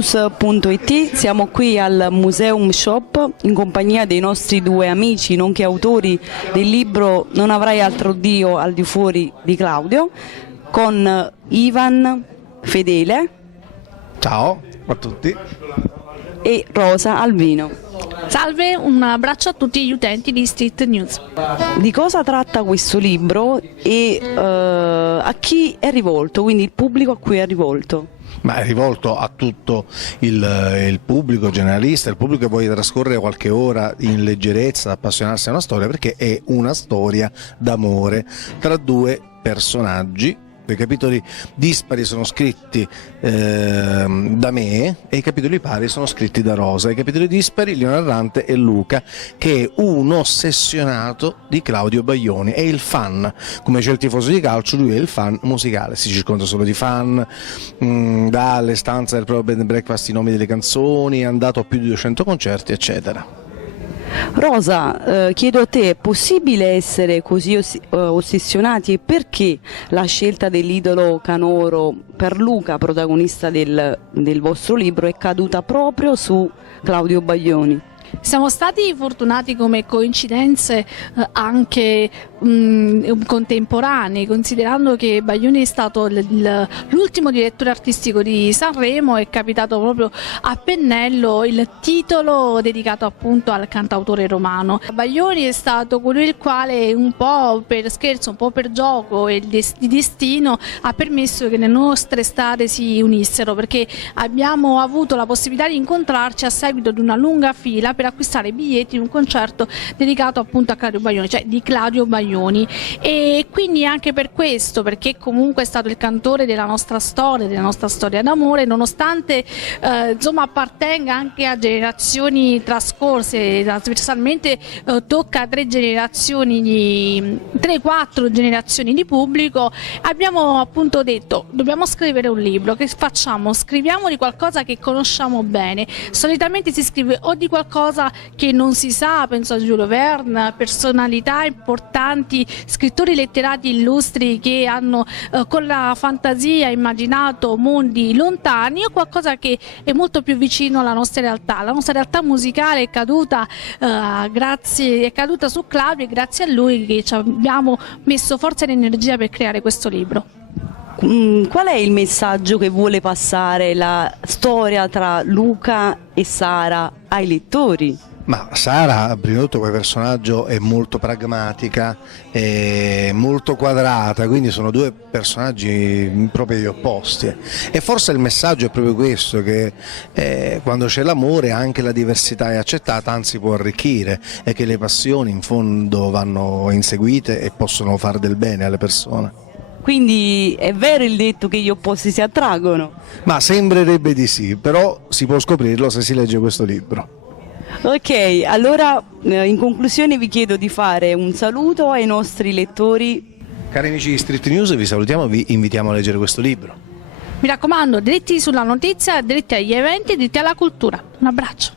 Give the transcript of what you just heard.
streetnews.it, siamo qui al Museum Shop in compagnia dei nostri due amici, nonché autori del libro Non avrai altro Dio al di fuori di Claudio, con Ivan Fedele. Ciao a tutti. E Rosa Albino. Salve, un abbraccio a tutti gli utenti di Street News. Di cosa tratta questo libro e a chi è rivolto, quindi il pubblico a cui è rivolto? Ma è rivolto a tutto il pubblico generalista, il pubblico che vuole trascorrere qualche ora in leggerezza, appassionarsi a una storia, perché è una storia d'amore tra due personaggi. I capitoli dispari sono scritti da me e i capitoli pari sono scritti da Rosa. I capitoli dispari, Lino Narrante e Luca, che è un ossessionato di Claudio Baglioni, è il fan, come c'è il tifoso di calcio, lui è il fan musicale, si circonda solo di fan, dà alle stanze del proprio bed and breakfast i nomi delle canzoni, è andato a più di 200 concerti, eccetera. Rosa, chiedo a te, è possibile essere così ossessionati e perché la scelta dell'idolo canoro per Luca, protagonista del vostro libro, è caduta proprio su Claudio Baglioni? Siamo stati fortunati come coincidenze anche contemporanei, considerando che Baglioni è stato l'ultimo direttore artistico di Sanremo. È capitato proprio a pennello il titolo dedicato appunto al cantautore romano. Baglioni è stato colui il quale, un po' per scherzo, un po' per gioco e di destino, ha permesso che le nostre strade si unissero, perché abbiamo avuto la possibilità di incontrarci a seguito di una lunga fila per acquistare biglietti in un concerto dedicato appunto a Claudio Baglioni, cioè di Claudio Baglioni, e quindi anche per questo, perché comunque è stato il cantore della nostra storia d'amore, nonostante insomma appartenga anche a generazioni trascorse, trasversalmente tocca 3-4 generazioni di pubblico. Abbiamo appunto detto: dobbiamo scrivere un libro, che facciamo? Scriviamo di qualcosa che conosciamo bene. Solitamente si scrive o di qualcosa che non si sa, penso a Giulio Verne, personalità importanti, scrittori letterati illustri che hanno con la fantasia immaginato mondi lontani, o qualcosa che è molto più vicino alla nostra realtà. La nostra realtà musicale è caduta su Claudio, e grazie a lui che ci abbiamo messo forza ed energia per creare questo libro. Qual è il messaggio che vuole passare la storia tra Luca e Sara ai lettori? Ma Sara, prima di tutto, come personaggio è molto pragmatica, è molto quadrata, quindi sono due personaggi proprio gli opposti. E forse il messaggio è proprio questo, che quando c'è l'amore anche la diversità è accettata, anzi può arricchire, e che le passioni in fondo vanno inseguite e possono fare del bene alle persone. Quindi è vero il detto che gli opposti si attraggono? Ma sembrerebbe di sì, però si può scoprirlo se si legge questo libro. Ok, allora in conclusione vi chiedo di fare un saluto ai nostri lettori. Cari amici di Street News, vi salutiamo e vi invitiamo a leggere questo libro. Mi raccomando, dritti sulla notizia, dritti agli eventi, dritti alla cultura. Un abbraccio.